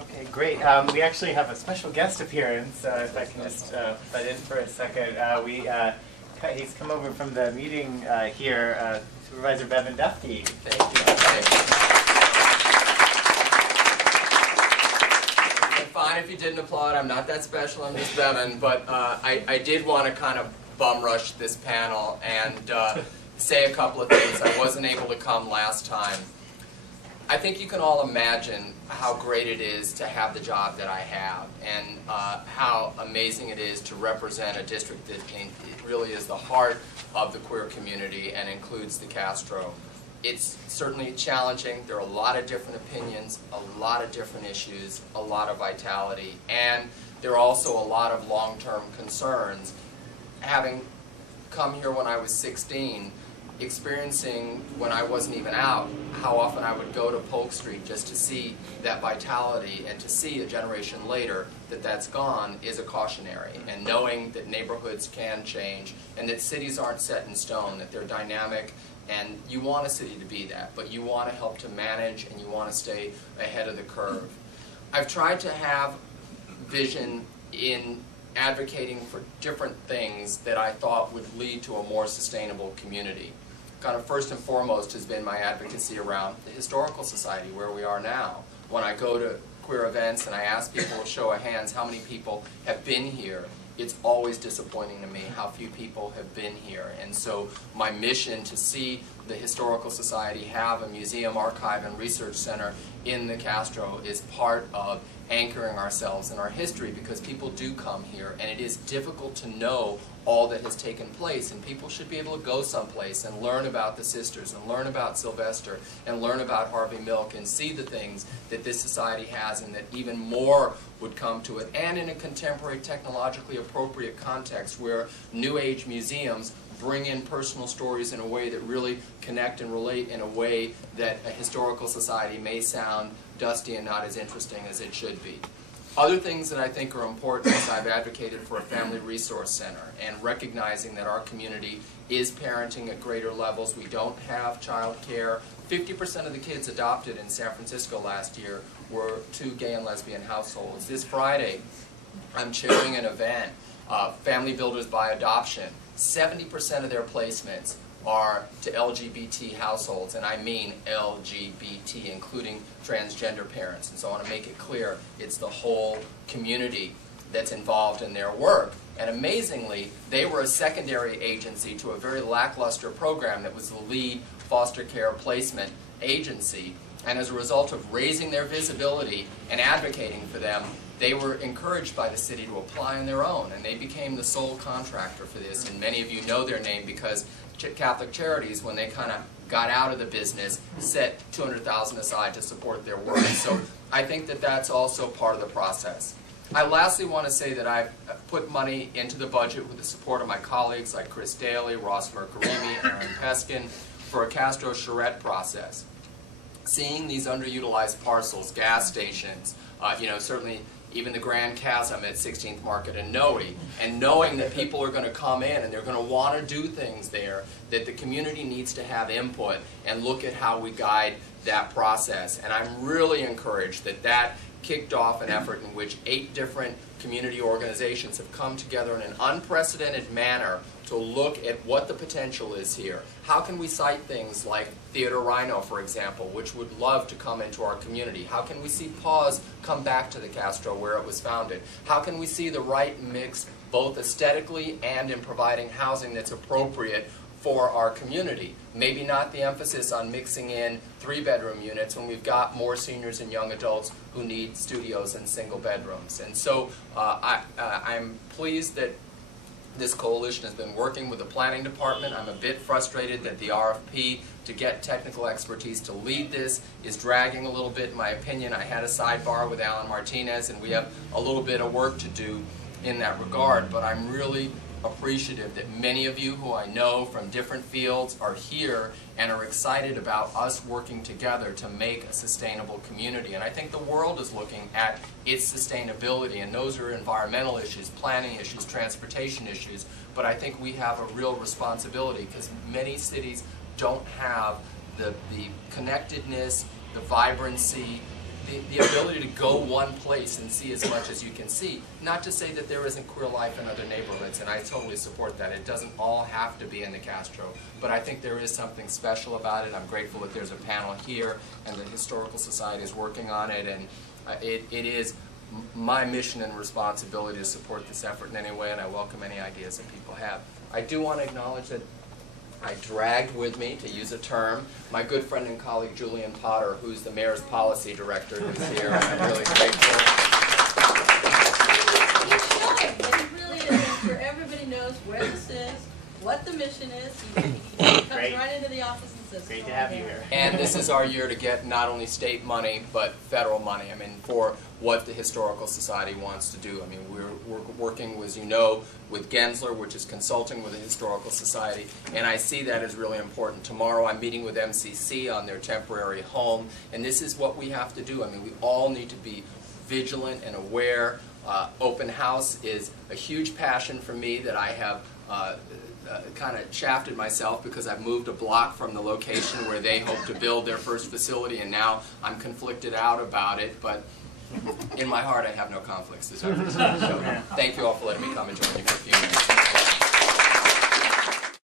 Okay, great. We actually have a special guest appearance, if I can just butt in for a second. He's come over from the meeting here, Supervisor Bevan Duffy. Thank you. It's fine if you didn't applaud. I'm not that special. I'm just Bevan. But I did want to kind of bum rush this panel and say a couple of things. I wasn't able to come last time. I think you can all imagine how great it is to have the job that I have, and how amazing it is to represent a district that really is the heart of the queer community and includes the Castro. It's certainly challenging. There are a lot of different opinions, a lot of different issues, a lot of vitality, and there are also a lot of long-term concerns. Having come here when I was 16, experiencing when I wasn't even out how often I would go to Polk Street just to see that vitality, and to see a generation later that that's gone is a cautionary. And knowing that neighborhoods can change and that cities aren't set in stone, that they're dynamic, and you want a city to be that, but you want to help to manage and you want to stay ahead of the curve. I've tried to have vision in advocating for different things that I thought would lead to a more sustainable community. Kind of first and foremost has been my advocacy around the Historical Society, where we are now. When I go to queer events and I ask people, show of hands, how many people have been here, it's always disappointing to me how few people have been here. And so my mission to see the Historical Society have a museum, archive, and research center in the Castro is part of anchoring ourselves in our history, because people do come here and it is difficult to know all that has taken place, and people should be able to go someplace and learn about the sisters and learn about Sylvester and learn about Harvey Milk and see the things that this society has, and that even more would come to it, and in a contemporary, technologically appropriate context where New Age museums bring in personal stories in a way that really connect and relate in a way that a historical society may sound dusty and not as interesting as it should be. Other things that I think are important is I've advocated for a family resource center, and recognizing that our community is parenting at greater levels. We don't have child care. 50% of the kids adopted in San Francisco last year were to gay and lesbian households. This Friday, I'm chairing an event, Family Builders by Adoption. 70% of their placements are to LGBT households, and I mean LGBT, including transgender parents. And so I want to make it clear, it's the whole community that's involved in their work. And amazingly, they were a secondary agency to a very lackluster program that was the lead foster care placement agency. And as a result of raising their visibility and advocating for them, they were encouraged by the city to apply on their own, and they became the sole contractor for this. And many of you know their name because Catholic Charities, when they kind of got out of the business, set $200,000 aside to support their work. So I think that that's also part of the process. I lastly want to say that I've put money into the budget with the support of my colleagues like Chris Daly, Ross Mercarimi, Aaron Peskin, for a Castro charrette process. Seeing these underutilized parcels, gas stations, certainly even the Grand Chasm at 16th Market and Noe, and knowing that people are going to come in and they're going to want to do things there, that the community needs to have input and look at how we guide that process. And I'm really encouraged that that kicked off an effort in which 8 different community organizations have come together in an unprecedented manner to look at what the potential is here. How can we cite things like Theater Rhino, for example, which would love to come into our community? How can we see Pause come back to the Castro where it was founded? How can we see the right mix both aesthetically and in providing housing that's appropriate for our community? Maybe not the emphasis on mixing in 3-bedroom units when we've got more seniors and young adults who need studios and single bedrooms. And so I'm pleased that this coalition has been working with the planning department. I'm a bit frustrated that the RFP to get technical expertise to lead this is dragging a little bit, in my opinion. I had a sidebar with Alan Martinez, and we have a little bit of work to do in that regard, but I'm really appreciative that many of you who I know from different fields are here and are excited about us working together to make a sustainable community. And I think the world is looking at its sustainability, and those are environmental issues, planning issues, transportation issues, but I think we have a real responsibility because many cities don't have the connectedness, the vibrancy, the ability to go one place and see as much as you can see. Not to say that there isn't queer life in other neighborhoods, and I totally support that. It doesn't all have to be in the Castro, but I think there is something special about it. I'm grateful that there's a panel here, and the Historical Society is working on it, and it is my mission and responsibility to support this effort in any way, and I welcome any ideas that people have. I do want to acknowledge that I dragged with me, to use a term, my good friend and colleague Julian Potter, who's the mayor's policy director, who's here. I'm really grateful. You should, but it really is. Make sure everybody knows where this is, what the mission is. He comes right into the office and says, Great to have you here. And this is our year to get not only state money, but federal money. I mean, for what the Historical Society wants to do. I mean, we're working, as you know, with Gensler, which is consulting with the Historical Society, and I see that as really important. Tomorrow I'm meeting with MCC on their temporary home, and this is what we have to do. I mean, we all need to be vigilant and aware. Open house is a huge passion for me that I have kind of shafted myself because I've moved a block from the location where they hope to build their first facility, and now I'm conflicted out about it, but in my heart I have no conflicts. So thank you all for letting me come and join you for a few minutes.